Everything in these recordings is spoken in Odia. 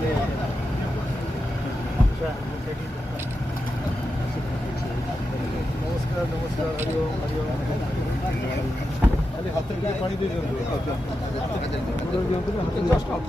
नमस्कार नमस्कार हरिओम हरिओम खाली हाथ में पानी दे दियो जस्ट हाथ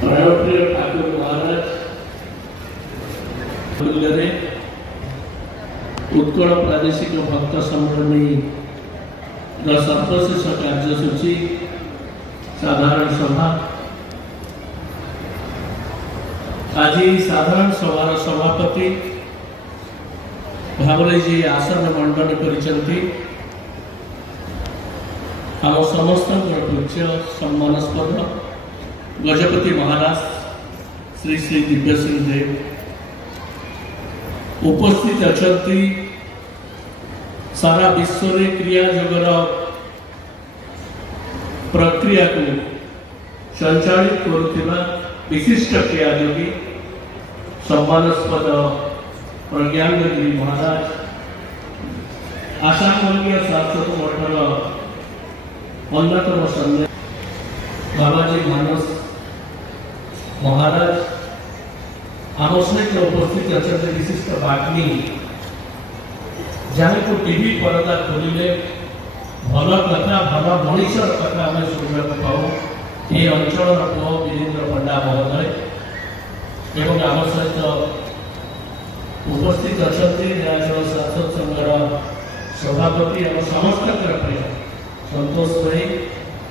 प्रणवप्रिय ठाकुर महाराज उत्कल प्रादेशिक भक्त सम्मेलनी सर्वशेष कार्यसूची साधारण सभा आज साधारण सभार सभापति भावले जी आसन मंडन करिसेंती आम समस्त पूज्य सम्मानस्पद गजपति महाराज श्री श्री दिव्य सिंह देव उपस्थित अच्छा सारा विश्व में क्रिया जगर प्रक्रिया को संचालित करुवा विशिष्ट क्रियायोगी सम्मानस्पद प्रज्ञानगिरी महाराज आसामवर्गीय शाश्वत मठर अन्यतम सन्या बाबाजी मानस महाराज आम सहित उपस्थित अच्छा विशिष्ट बाग्मी जहाँ को टीवी पर्दा खोलिले ଭଲ କଥା ଭଲ ମଣିଷର କଥା ଆମେ ଶୁଣିବାକୁ ପାଉ ଏ ଅଞ୍ଚଳର ପୁଅ ବୀରେନ୍ଦ୍ର ପଣ୍ଡା ମହୋଦୟ ଏବଂ ଆମ ସହିତ ଉପସ୍ଥିତ ଅଛନ୍ତି ନୀଳାଚଳ ଶାସକ ସଂଘର ସଭାପତି ଆମ ସମସ୍ତଙ୍କର ପ୍ରିୟ ସନ୍ତୋଷ ଭାଇ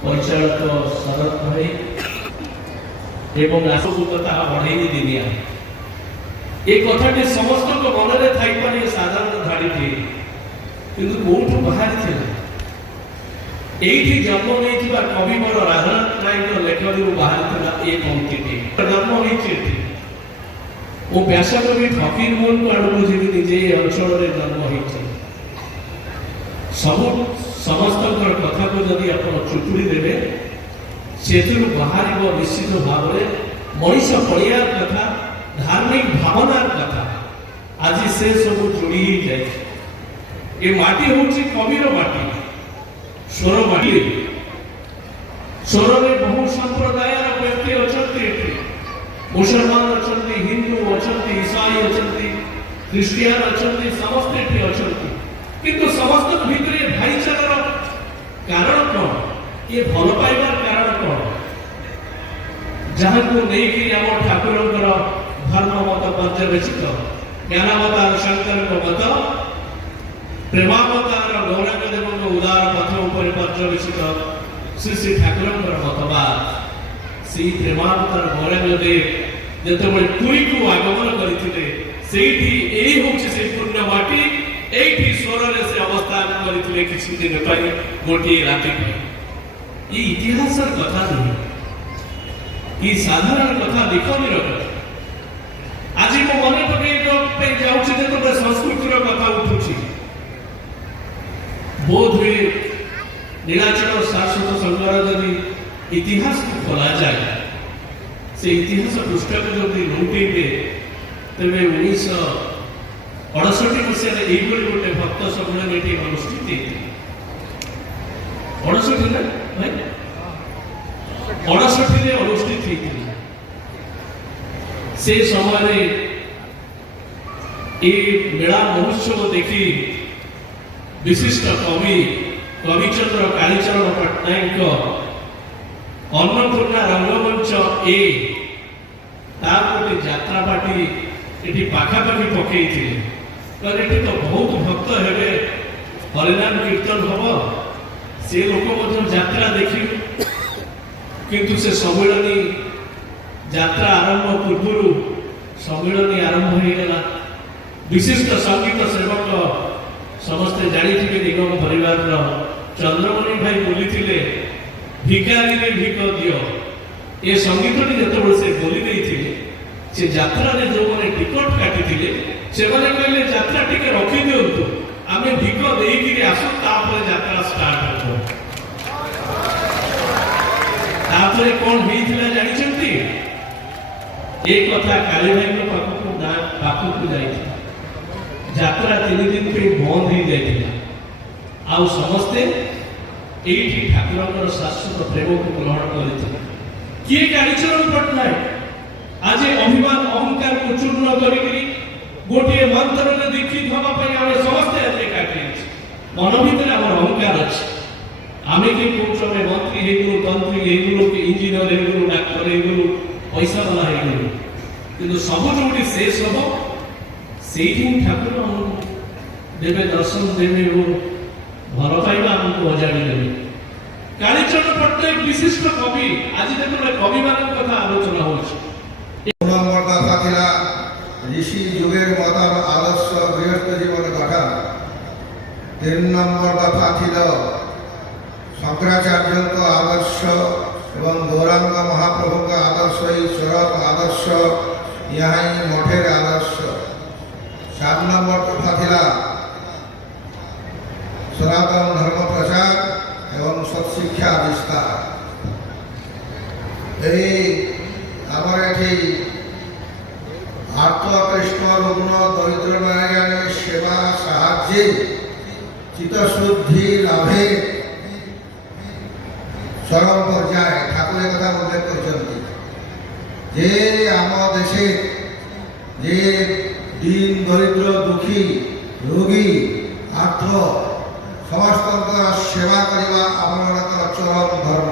ପରିଚାଳକ ଶରତ ଭାଇ ଏବଂ ଆସକୁ କଥା ବଢ଼େଇନି ଦିନିଆ ଏ କଥାଟି ସମସ୍ତଙ୍କ ମନରେ ଥାଇପାରେ ସାଧାରଣ ଧାଡ଼ିଟିଏ କିନ୍ତୁ କୋଉଠୁ ବାହାରିଥିଲା ଏଇଠି ଜନ୍ମ ନେଇଥିବା କବିବର ରାଧାନାଥ ନାୟକଙ୍କ ଲେଖନୀରୁ ବାହାରିଥିଲା ଏ ପଂକ୍ତିଟି ଜନ୍ମ ହୋଇଛି ଏଠି ମୁଁ ବ୍ୟାସକବି ଫକୀର ମୋହନଙ୍କ ଆଡ଼କୁ ଯିବି ନିଜେ ଏ ଅଞ୍ଚଳରେ ଜନ୍ମ ହୋଇଛି ସମସ୍ତଙ୍କର କଥାକୁ ଯଦି ଆପଣ ଚୁପୁଡ଼ି ଦେବେ ସେଥିରୁ ବାହାରିବ ନିଶ୍ଚିତ ଭାବରେ ମଣିଷ ପଡ଼ିଆର କଥା ଧାର୍ମିକ ଭାବନାର କଥା ଆଜି ସେ ସବୁ ଯୋଡ଼ି ହେଇଯାଇଛି ଏ ମାଟି ହେଉଛି କବିର ମାଟି ସ୍ୱର ମାଟି ସ୍ୱରରେ ବହୁ ସମ୍ପ୍ରଦାୟର ବ୍ୟକ୍ତି ଅଛନ୍ତି ଏଠି ମୁସଲମାନ ଅଛନ୍ତି ହିନ୍ଦୁ ଅଛନ୍ତି ଇସାଇ ଅଛନ୍ତି ଖ୍ରୀଷ୍ଟିଆନ ଅଛନ୍ତି ସମସ୍ତେ ଏଠି ଅଛନ୍ତି କିନ୍ତୁ ସମସ୍ତଙ୍କ ଭିତରେ ଭାଇଚାରାର କାରଣ କ'ଣ ଏ ଭଲ ପାଇବାର କାରଣ କ'ଣ ଯାହାକୁ ନେଇକି ଆମ ଠାକୁରଙ୍କର ଧର୍ମ ମତ ପର୍ଯ୍ୟବେସିତ ଜ୍ଞାନାବତାର ଶଙ୍କରଙ୍କ ମତ ପ୍ରେମାବତାର ଗୌରାଙ୍ଗ ଦେବଙ୍କ ଉଦାର ପଥ ଉପରେ ପର୍ଯ୍ୟବେସିତ ଶ୍ରୀ ଶ୍ରୀ ଠାକୁରଙ୍କର ମତବାଦ ସେଇ ପ୍ରେମାବତାର ଗୌରାଙ୍ଗ ଦେବ ଯେତେବେଳେ ପୁରୀକୁ ଆଗମନ କରିଥିଲେ ସେଇଠି ଏଇ ହେଉଛି ସେ ପୁଣ୍ୟ ମାଟି ଏଇଠି ସ୍ୱରରେ ସେ ଅବସ୍ଥାନ କରିଥିଲେ କିଛି ଦିନ ପାଇଁ ଗୋଟିଏ ରାତି ପାଇଁ ଏ ଇତିହାସର କଥା ନୁହେଁ ଏ ସାଧାରଣ କଥା ଲିଖନୀର କଥା ଆଜି ମୁଁ ମନେ ପକେଇବା ପାଇଁ ଯାଉଛି ଯେତେବେଳେ ସଂସ୍କୃତିର କଥା ଉଠୁଛି ବୋଧହୁଏ ନୀଳାଚଳ ଶାସକ ସଂଘର ଯଦି ଇତିହାସକୁ ଖୋଲାଯାଏ ସେ ଇତିହାସ ପୃଷ୍ଠାକୁ ଯଦି ଲଉଟେଇବେ ତେବେ 1968 ମସିହାରେ ଏଇଭଳି ଗୋଟେ ଭକ୍ତ ସମ୍ମିଳନୀ ଏଠି ଅନୁଷ୍ଠିତ ହେଇଥିଲା 68 ନା ଭାଇ 68ରେ ଅନୁଷ୍ଠିତ ହେଇଥିଲା ସେ ସମୟରେ ଏ ମେଳା ମହୋତ୍ସବ ଦେଖି ବିଶିଷ୍ଟ କବି କବିଚନ୍ଦ୍ର କାଳୀଚରଣ ପଟ୍ଟନାୟକଙ୍କ ଅନ୍ନପୂର୍ଣ୍ଣା ରଙ୍ଗମଞ୍ଚ ଏ ତାର ଗୋଟେ ଯାତ୍ରା ପାର୍ଟି ଏଠି ପାଖାପାଖି ପକେଇଥିଲେ କାରଣ ଏଠି ତ ବହୁତ ଭକ୍ତ ହେବେ ହରିନାମ କୀର୍ତ୍ତନ ହବ ସେ ଲୋକ ମଧ୍ୟ ଯାତ୍ରା ଦେଖିବେ କିନ୍ତୁ ସେ ସମ୍ମିଳନୀ ଯାତ୍ରା ଆରମ୍ଭ ପୂର୍ବରୁ ସମ୍ମିଳନୀ ଆରମ୍ଭ ହେଇଗଲା ବିଶିଷ୍ଟ ସଙ୍ଗୀତ ସେବକ ସମସ୍ତେ ଜାଣିଥିବେ ନିଗମ ପରିବାରର ଚନ୍ଦ୍ରମଣି ଭାଇ ବୋଲିଥିଲେ ଭିକାରୀରେ ଭିକ ଦିଅ ଏ ସଙ୍ଗୀତଟି ଯେତେବେଳେ ସେ ବୋଲି ଦେଇଥିଲେ ସେ ଯାତ୍ରାରେ ଯେଉଁମାନେ ଟିକଟ କାଟିଥିଲେ ସେମାନେ କହିଲେ ଯାତ୍ରା ଟିକେ ରଖିଦିଅନ୍ତୁ ଆମେ ଭିକ ଦେଇକିରି ଆସୁ ତାପରେ ଯାତ୍ରା ଷ୍ଟାର୍ଟ ହେବ ତାପରେ କ'ଣ ହେଇଥିଲା ଜାଣିଛନ୍ତି ଏ କଥା କାଳୀ ଭାଇଙ୍କ ପାଖକୁ ଯାଇଥିଲା ଯାତ୍ରା 3 ଦିନ ପାଇଁ ବନ୍ଦ ହେଇଯାଇଥିଲା ଆଉ ସମସ୍ତେ ଏଇଠି ଠାକୁରଙ୍କର ଶାଶ୍ୱତ ପ୍ରେମକୁ ଗ୍ରହଣ କରିଥିଲେ କିଏ କାଳୀଚରଣ ପଟ୍ଟନାୟକ ଆଜି ଅଭିମାନ ଅହଙ୍କାରକୁ ଚୂର୍ଣ୍ଣ କରିକିରି ଗୋଟିଏ ମନ୍ତ୍ରରେ ଦୀକ୍ଷିତ ହେବା ପାଇଁ ଆମେ ସମସ୍ତେ ଆଜି ଏକାଠି ହେଇଛୁ ମନ ଭିତରେ ଆମର ଅହଙ୍କାର ଅଛି ଆମେ କି କହୁଛୁ ଆମେ ମନ୍ତ୍ରୀ ହେଇଗଲୁ ତନ୍ତ୍ରୀ ହେଇଗଲୁ କି ଇଞ୍ଜିନିୟର ହେଇଗଲୁ ଡାକ୍ତର ହେଇଗଲୁ ପଇସା ବାଲା ହେଇଗଲୁ କିନ୍ତୁ ସବୁ ଯୋଉଠି ଶେଷ ହବ ସେଇଠି ଠାକୁର ଦେବେ ଦର୍ଶନ ଦେବେ ଓ ଭଲ ପାଇବା ଆମକୁ ଅଜାଡ଼ି ଦେବେ କାଳୀଚରଣ ପଟ୍ଟନାୟକ ବିଶିଷ୍ଟ କବି ଆଜି ଯେତେବେଳେ କବିମାନଙ୍କ କଥା ଆଲୋଚନା ହଉଛି নম্বর কথা ছিল ঋষি যুগের মতন আদর্শ গৃহস্থ জীবন গঠন 3 নম্বর কথা ছিল শঙ্করাচার্যଙ୍କ আদর্শ এবং গৌরাঙ্গ মহাপ্রভুଙ୍କ আদর্শ ঈশ্বরক আদর্শ ইহাই মঠের আদর্শ 7 নম্বর কথা ছিল সনাতন ধর্ম প্রচার এবং সৎশিক্ষা বিস্তার এই আমার এটি আর্তকৃষ্ণ রুগ্ন দরিদ্র নারায়ণের সেবা সাহায্যে চিত্তশুদ্ধি লাভে চরম পর্যায়ে ঠাকুরের কথা উল্লেখ করেছেন যে আমার দেশে যে দিন দরিদ্র দুঃখী রোগী আর্থ ସମସ୍ତଙ୍କର ସେବା କରିବା ଆପଣମାନଙ୍କର ଚରମ ଧର୍ମ।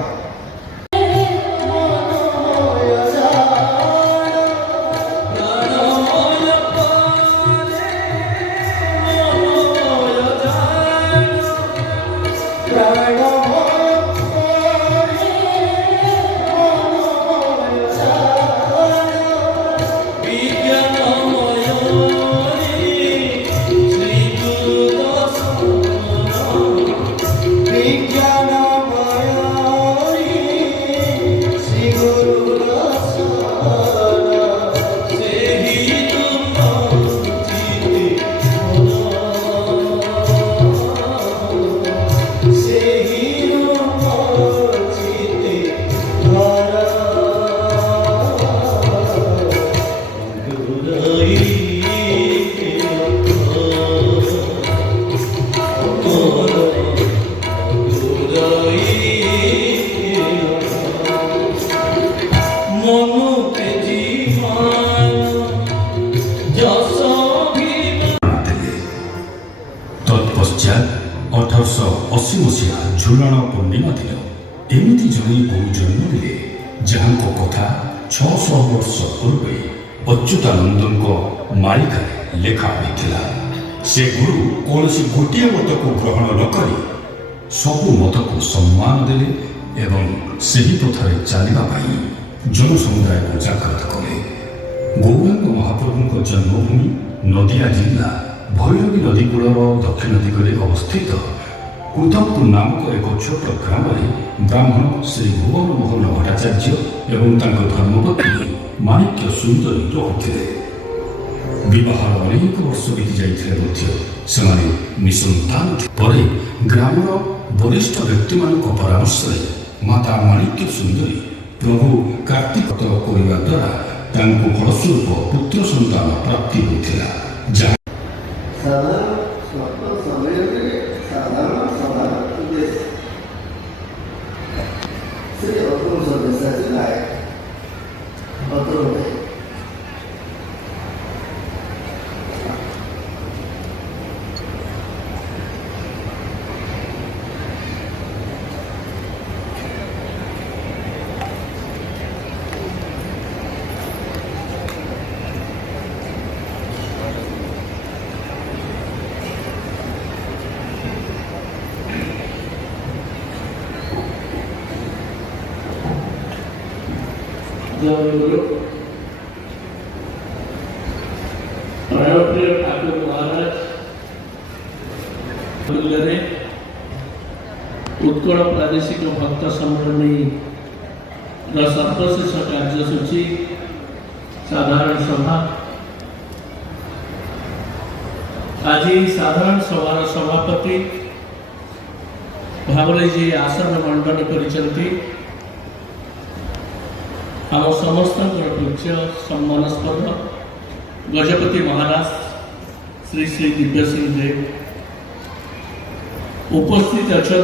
ତତ୍ପଶ୍ଚାତ୍ 1880 ମସିହା ଝୁଲଣ ପୂର୍ଣ୍ଣିମା ଦିନ ଏମିତି ଜଣେ ଗୁରୁ ଜନ୍ମ ନେଲେ ଯାହାଙ୍କ କଥା 600 ବର୍ଷ ପୂର୍ବେ ଅଚ୍ୟୁତାନନ୍ଦଙ୍କ ମାଳିକାରେ ଲେଖା ହୋଇଥିଲା। ସେ ଗୁରୁ କୌଣସି ଗୋଟିଏ ମତକୁ ଗ୍ରହଣ ନ କରି ସବୁ ମତକୁ ସମ୍ମାନ ଦେଲେ ଏବଂ ସେହି ପଥରେ ଚାଲିବା ପାଇଁ ଜନସମୁଦାୟକୁ ଜାଗ୍ରତ କଲେ। ଗୌରାଙ୍ଗ ମହାପ୍ରଭୁଙ୍କ ଜନ୍ମଭୂମି ନଦିଆ ଜିଲ୍ଲା ଭୈରବୀ ନଦୀ କୂଳର ଦକ୍ଷିଣ ଦିଗରେ ଅବସ୍ଥିତ ଉତ୍ତମପୁର ନାମକ ଏକ ଛୋଟ ଗ୍ରାମରେ ବ୍ରାହ୍ମଣ ଶ୍ରୀ ଭୁବନ ମୋହନ ଭଟ୍ଟାଚାର୍ଯ୍ୟ ଏବଂ ତାଙ୍କ ଧର୍ମପତ୍ନୀ ମାଣିକ୍ୟ ସୁନ୍ଦରୀ ରହୁଥିଲେ। ବିବାହର ଅନେକ ବର୍ଷ ବିତି ଯାଇଥିଲେ ମଧ୍ୟ ସେମାନେ ନିଃସନ୍ତାନ ପରେ ଗ୍ରାମର ବରିଷ୍ଠ ବ୍ୟକ୍ତିମାନଙ୍କ ପରାମର୍ଶରେ ମାତା ମାଣିକ୍ୟ ସୁନ୍ଦରୀ ପ୍ରଭୁ କାର୍ତ୍ତିକ କରିବା ଦ୍ୱାରା ତାଙ୍କୁ ଫଳସ୍ୱରୂପ ପୁତ୍ର ସନ୍ତାନ ପ୍ରାପ୍ତି ହୋଇଥିଲା। ଯାହା ସାଧାରଣ ସ୍ୱଳ୍ପ ସମୟରେ ସାଧାରଣ ସଭାର ଉଦ୍ଦେଶ୍ୟ ଶ୍ରୀ ଅତୁଲ ସବ୍ୟସାଚୀ ନାୟକ ଅତୁଲ ଭାଇ प्रणवप्रिय ठाकुर महाराज उत्कल प्रादेशिक भक्त सम्मेलनी सर्वशेष कार्यसूची साधारण सभा आज साधारण सभार सभापति भाव जी आसन मंडन करिसेंती। आम समस्त पूज्य सम्मानस्पद गजपति महाराज श्री श्री दिव्य सिंह देव उपस्थित अच्छा